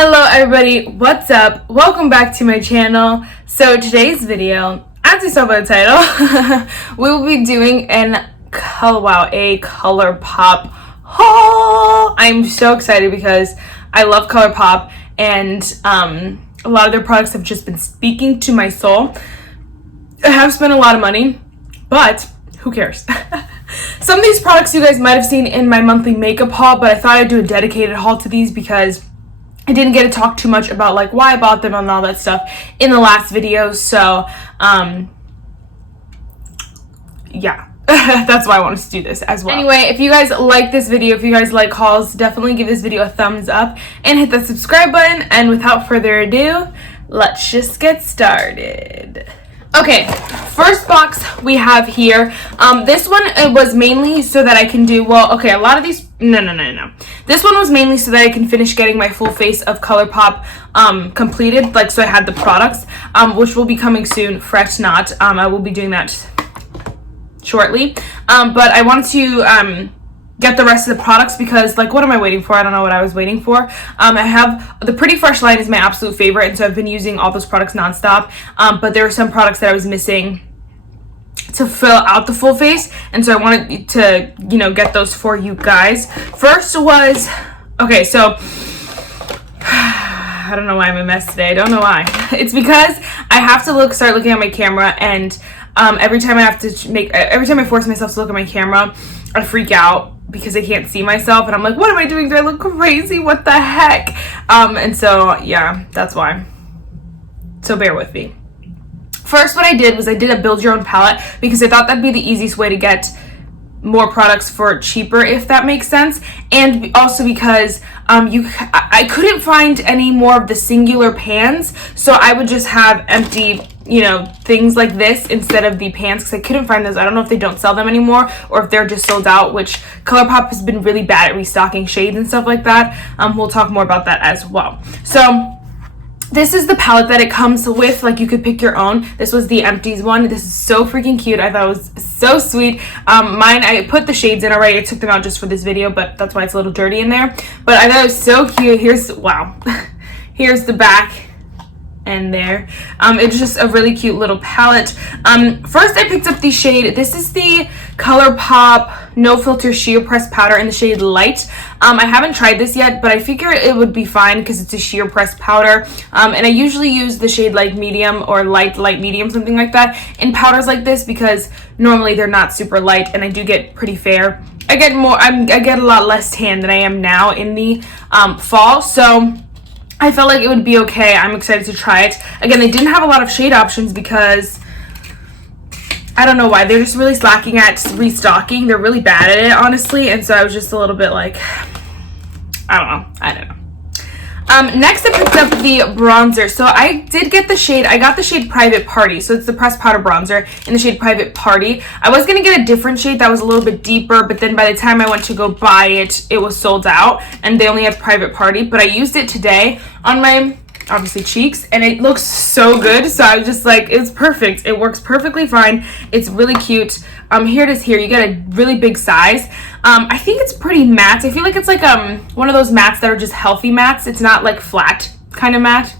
Hello everybody, what's up? Welcome back to my channel. So today's video, as you saw by the title, we will be doing a Colourpop haul. I'm so excited because I love Colourpop and a lot of their products have just been speaking to my soul. I have spent a lot of money, but who cares? Some of these products you guys might have seen in my monthly makeup haul, but I thought I'd do a dedicated haul to these because I didn't get to talk too much about like why I bought them and all that stuff in the last video. So yeah, that's why I wanted to do this as well. Anyway, if you guys like this video, if you guys like hauls, definitely give this video a thumbs up and hit that subscribe button. And without further ado, let's just get started. Okay, first box we have here. This one it was mainly so that I can do, well, okay, a lot of these, no. This one was mainly so that I can finish getting my full face of Colourpop completed, like so I had the products, which will be coming soon, fret not. I will be doing that shortly. But I wanted to get the rest of the products because, like, what am I waiting for? I don't know what I was waiting for. I have the Pretty Fresh line is my absolute favorite, and so I've been using all those products nonstop. But there were some products that I was missing to fill out the full face, and so I wanted to, you know, get those for you guys. First was, okay, so I don't know why I'm a mess today. I don't know why. It's because I have to start looking at my camera, and every time I force myself to look at my camera, I freak out because I can't see myself and I'm like, what am I doing? Do I look crazy? What the heck? And so yeah, that's why. So bear with me. First, what I did was I did a build your own palette because I thought that'd be the easiest way to get more products for cheaper, if that makes sense. And also because I couldn't find any more of the singular pans, so I would just have empty, you know, things like this instead of the pans because I couldn't find those. I don't know if they don't sell them anymore or if they're just sold out, which Colourpop has been really bad at restocking shades and stuff like that. We'll talk more about that as well. So this is the palette that it comes with. Like, you could pick your own. This was the empties one. This is so freaking cute. I thought it was so sweet. Mine, I put the shades in already. I took them out just for this video, but that's why it's a little dirty in there. But I thought it was so cute. Here's, wow. Here's the back. And there, it's just a really cute little palette. First I picked up the shade. This is the Colourpop No Filter Sheer Press Powder in the shade Light. I haven't tried this yet, but I figure it would be fine because it's a sheer press powder. And I usually use the shade like medium or light medium, something like that, in powders like this because normally they're not super light and I do get pretty fair. I get a lot less tan than I am now in the fall, so I felt like it would be okay. I'm excited to try it. Again, they didn't have a lot of shade options because I don't know why. They're just really slacking at restocking. They're really bad at it, honestly. And so I was just a little bit like, I don't know. Next I picked up the bronzer. So I did get the shade, I got the shade Private Party. So it's the pressed powder bronzer in the shade Private Party. I was going to get a different shade that was a little bit deeper, but then by the time I went to go buy it, it was sold out and they only had Private Party. But I used it today on my, obviously, cheeks, and it looks so good. So I was just like, it's perfect. It works perfectly fine. It's really cute. Here it is here. You get a really big size. I think it's pretty matte. I feel like it's like one of those mattes that are just healthy mattes. It's not like flat kind of matte.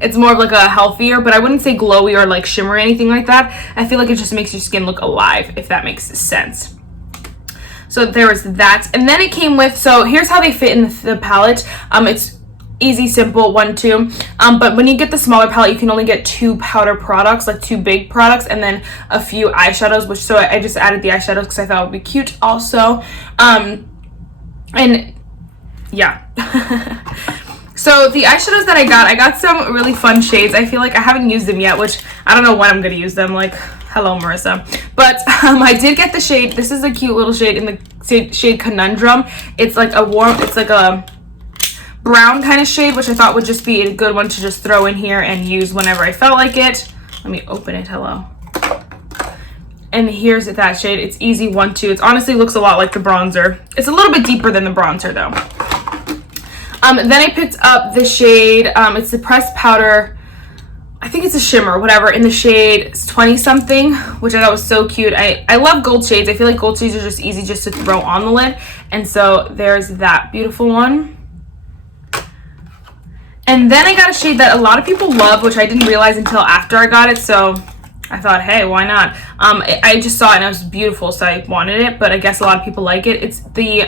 It's more of like a healthier, but I wouldn't say glowy or like shimmer or anything like that. I feel like it just makes your skin look alive, if that makes sense. So there was that. And then it came with, so here's how they fit in the palette. It's easy, simple, 1, 2. But when you get the smaller palette, you can only get 2 powder products, like 2 big products, and then a few eyeshadows, which, so I just added the eyeshadows because I thought it would be cute also. And yeah. So the eyeshadows that I got some really fun shades. I feel like I haven't used them yet, which I don't know when I'm going to use them. Like, hello, Marissa. But I did get the shade. This is a cute little shade in the shade Conundrum. It's like a brown kind of shade, which I thought would just be a good one to just throw in here and use whenever I felt like it. Let me open it. Hello. And here's that shade. It's easy, 1, 2. It honestly looks a lot like the bronzer. It's a little bit deeper than the bronzer though. Then I picked up the shade, it's the pressed powder, I think it's a shimmer, whatever, in the shade 20 something, which I thought was so cute. I love gold shades. I feel like gold shades are just easy just to throw on the lid. And so there's that beautiful one. And then I got a shade that a lot of people love, which I didn't realize until after I got it, so I thought, hey, why not? I just saw it and it was beautiful, so I wanted it, but I guess a lot of people like it. It's the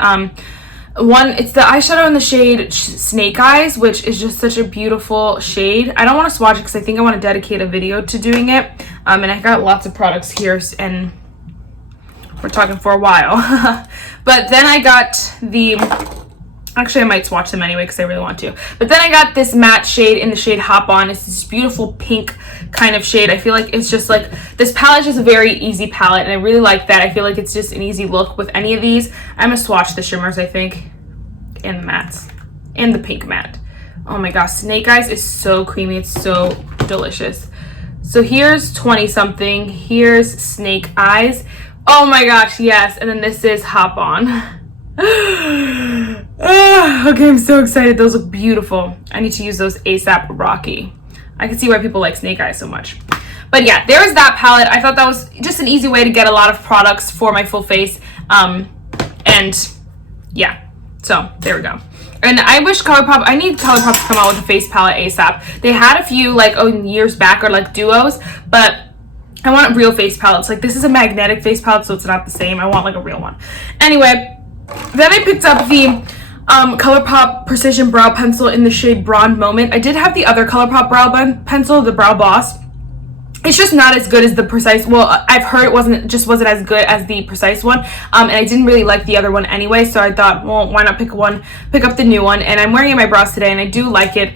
it's the eyeshadow in the shade Snake Eyes, which is just such a beautiful shade. I don't want to swatch it because I think I want to dedicate a video to doing it. And I got lots of products here, and we're talking for a while. But then I got the... Actually, I might swatch them anyway because I really want to. But then I got this matte shade in the shade Hop On. It's this beautiful pink kind of shade. I feel like it's just like, this palette is just a very easy palette, and I really like that. I feel like it's just an easy look with any of these. I'm gonna swatch the shimmers, I think, and the mattes, and the pink matte. Oh my gosh, Snake Eyes is so creamy. It's so delicious. So here's 20 something. Here's Snake Eyes. Oh my gosh, yes. And then this is Hop On. Okay, I'm so excited. Those look beautiful. I need to use those ASAP Rocky. I can see why people like Snake Eyes so much. But yeah, there was that palette. I thought that was just an easy way to get a lot of products for my full face. And yeah, so there we go. And I wish Colourpop, I need Colourpop to come out with a face palette ASAP. They had a few like years back, or like duos, but I want real face palettes. Like, this is a magnetic face palette, so it's not the same. I want like a real one. Anyway, then I picked up the Colourpop Precision Brow Pencil in the shade Bronde Moment. I did have the other Colourpop brow pencil, the Brow Boss. It's just not as good as the Precise. Well, I've heard it wasn't as good as the Precise one, and I didn't really like the other one anyway, so I thought, well, why not pick up the new one? And I'm wearing it in my brows today, and I do like it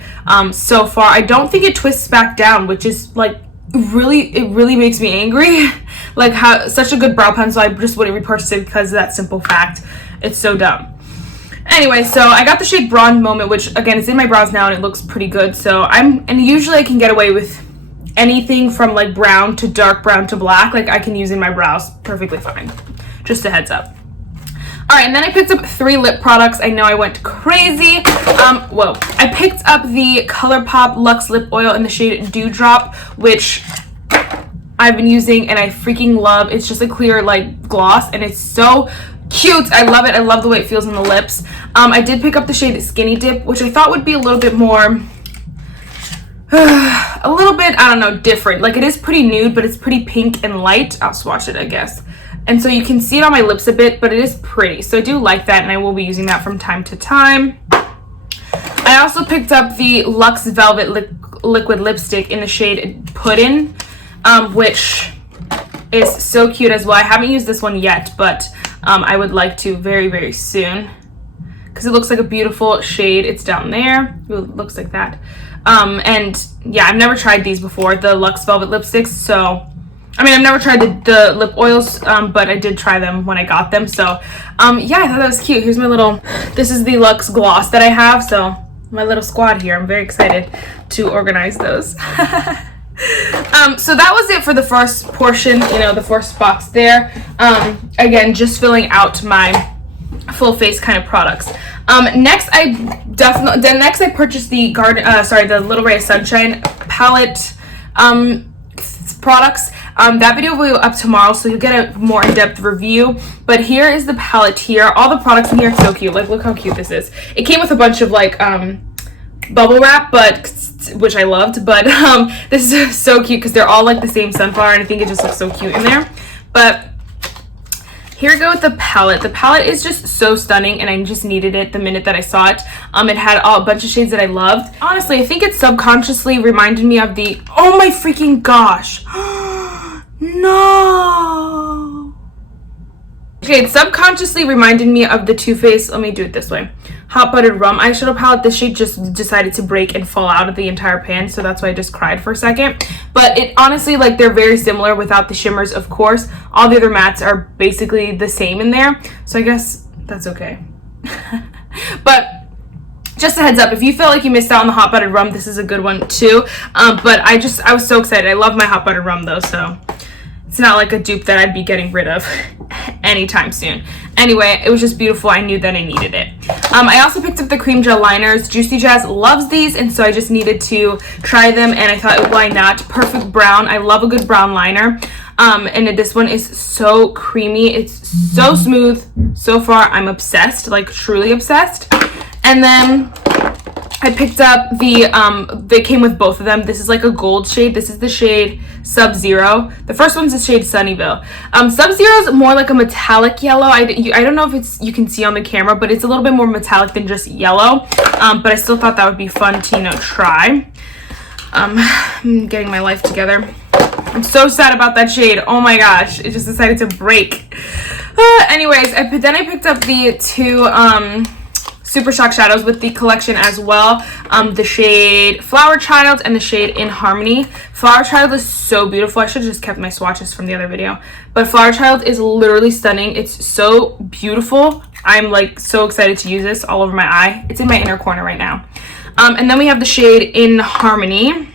so far. I don't think it twists back down, which is like it really makes me angry. Like, how such a good brow pencil, I just wouldn't repurchase it because of that simple fact. It's so dumb. Anyway, so I got the shade Bronde Moment, which again is in my brows now and it looks pretty good. So and usually I can get away with anything from like brown to dark brown to black. Like, I can use in my brows perfectly fine. Just a heads up. Alright, and then I picked up 3 lip products. I know I went crazy. I picked up the Colourpop Luxe Lip Oil in the shade Dewdrop, which I've been using and I freaking love. It's just a clear like gloss and it's so cute. I love it. I love the way it feels on the lips. I did pick up the shade Skinny Dip, which I thought would be a little bit more I don't know, different. Like, it is pretty nude, but it's pretty pink and light. I'll swatch it, I guess. And so you can see it on my lips a bit, but it is pretty. So I do like that, and I will be using that from time to time. I also picked up the Luxe Velvet Liquid Lipstick in the shade Puddin', which is so cute as well. I haven't used this one yet, but I would like to very, very soon, because it looks like a beautiful shade. It's down there. It looks like that. And yeah, I've never tried these before, the Luxe Velvet lipsticks. So, I mean, I've never tried the lip oils, but I did try them when I got them. So, yeah, I thought that was cute. Here's my little, this is the Luxe gloss that I have. So, my little squad here. I'm very excited to organize those. So that was it for the first portion, the first box there. Again, just filling out my full face kind of products. Next I purchased the the Little Ray of Sunshine palette products. That video will go up tomorrow, so you'll get a more in-depth review. But here is the palette here. All the products in here are so cute. Like, look how cute this is. It came with a bunch of like bubble wrap, which I loved, but this is so cute because they're all like the same sunflower, and I think it just looks so cute in there. But here we go with the palette. The palette is just so stunning, and I just needed it the minute that I saw it. It had a bunch of shades that I loved. Honestly, I think it subconsciously reminded me of the, oh my freaking gosh. No. Okay, it subconsciously reminded me of the Too Faced, let me do it this way, Hot Buttered Rum eyeshadow palette. This shade just decided to break and fall out of the entire pan, so that's why I just cried for a second. But it honestly, like, they're very similar without the shimmers, of course. All the other mattes are basically the same in there, so I guess that's okay. But just a heads up, if you feel like you missed out on the Hot Buttered Rum, this is a good one too. But I was so excited. I love my Hot Buttered Rum though, so it's not like a dupe that I'd be getting rid of anytime soon. Anyway, it was just beautiful. I knew that I needed it. I also picked up the cream gel liners. Juicy Jazz loves these, and so I just needed to try them, and I thought, why not? Perfect brown. I love a good brown liner. And this one is so creamy. It's so smooth. So far, I'm obsessed, like truly obsessed. And then I picked up the, they came with both of them. This is like a gold shade. This is the shade Sub-Zero. The first one's the shade Sunnyvale. Sub-Zero is more like a metallic yellow. I don't know if you can see on the camera, but it's a little bit more metallic than just yellow. But I still thought that would be fun to, you know, try. I'm getting my life together. I'm so sad about that shade. Oh my gosh, it just decided to break. Anyways, then I picked up the two Super Shock shadows with the collection as well. The shade Flower Child and the shade In Harmony. Flower Child is so beautiful. I should have just kept my swatches from the other video. But Flower Child is literally stunning. It's so beautiful. I'm like so excited to use this all over my eye. It's in my inner corner right now. And then we have the shade In Harmony,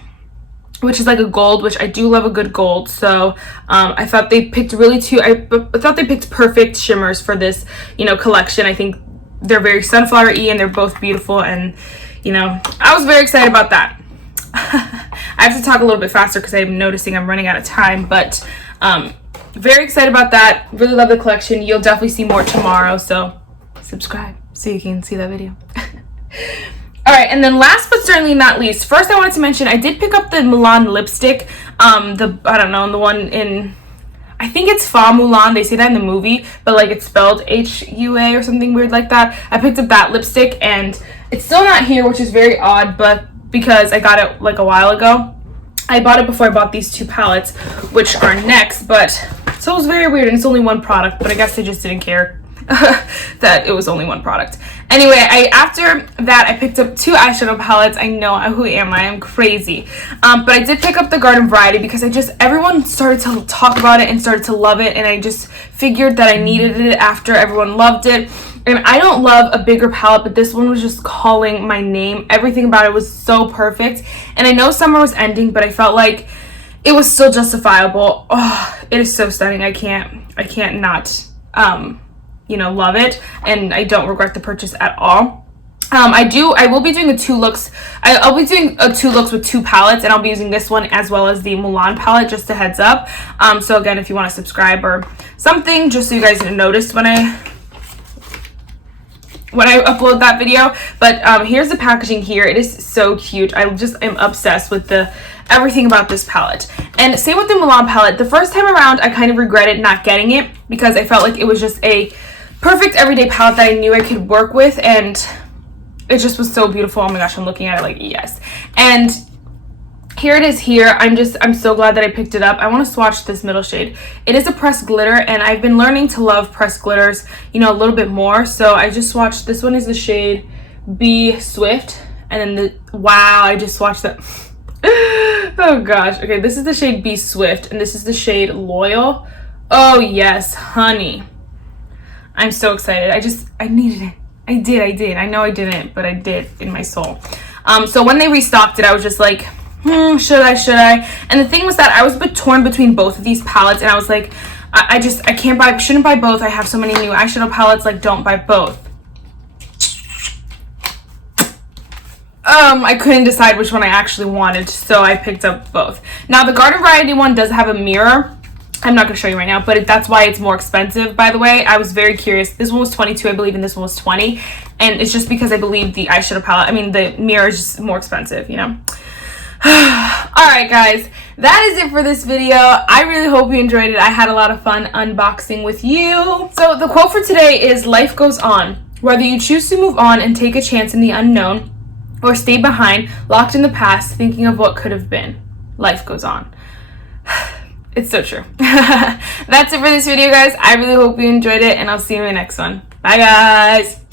which is like a gold, which I do love a good gold. So I thought they picked I thought they picked perfect shimmers for this, you know, collection. I think they're very sunflower-y and they're both beautiful, and you know, I was very excited about that. I have to talk a little bit faster because I'm noticing I'm running out of time, but very excited about that. Really love the collection. You'll definitely see more tomorrow, so subscribe so you can see that video. All right, and then last but certainly not least, first I wanted to mention I did pick up the Milan lipstick. I don't know, the one in, I think it's Fa Mulan. They say that in the movie, but like it's spelled H-U-A or something weird like that. I picked up that lipstick and it's still not here, which is very odd, but because I got it like a while ago. I bought it before I bought these two palettes, which are next, but so it was very weird, and it's only one product, but I guess they just didn't care that it was only one product. Anyway, after that I picked up two eyeshadow palettes. I know, who am I? I'm crazy. But I did pick up the Garden Variety because everyone started to talk about it and started to love it, and I just figured that I needed it after everyone loved it. And I don't love a bigger palette, but this one was just calling my name. Everything about it was so perfect. And I know summer was ending, but I felt like it was still justifiable. Oh, it is so stunning. I can't not you know, love it, and I don't regret the purchase at all. I will be doing a two looks. I'll be doing a two looks with two palettes, and I'll be using this one as well as the Mulan palette, just a heads up. So again, if you want to subscribe or something, just so you guys notice when I upload that video. But here's the packaging here. It is so cute. I just am obsessed with everything about this palette. And same with the Milan palette. The first time around, I kind of regretted not getting it because I felt like it was just a perfect everyday palette that I knew I could work with, and it just was so beautiful. Oh my gosh, I'm looking at it like, yes. And here it is here. I'm so glad that I picked it up. I want to swatch this middle shade. It is a pressed glitter, and I've been learning to love pressed glitters, you know, a little bit more. So I just swatched. This one is the shade Be Swift, and then wow, I just swatched that. Oh gosh. Okay, this is the shade Be Swift, and this is the shade Loyal. Oh yes, honey. I'm so excited. I needed it. I did. I know I didn't, but I did in my soul. So when they restocked it, I was just like, should I? And the thing was that I was a bit torn between both of these palettes, and I was like, shouldn't buy both. I have so many new eyeshadow palettes, like don't buy both. I couldn't decide which one I actually wanted, so I picked up both. Now the Garden Variety one does have a mirror. I'm not going to show you right now, but that's why it's more expensive, by the way. I was very curious. This one was $22, I believe, and this one was $20. And it's just because I believe the eyeshadow palette, the mirror is just more expensive, you know. Alright, guys. That is it for this video. I really hope you enjoyed it. I had a lot of fun unboxing with you. So the quote for today is, life goes on. Whether you choose to move on and take a chance in the unknown, or stay behind, locked in the past, thinking of what could have been, life goes on. It's so true. That's it for this video, guys. I really hope you enjoyed it, and I'll see you in the next one. Bye, guys.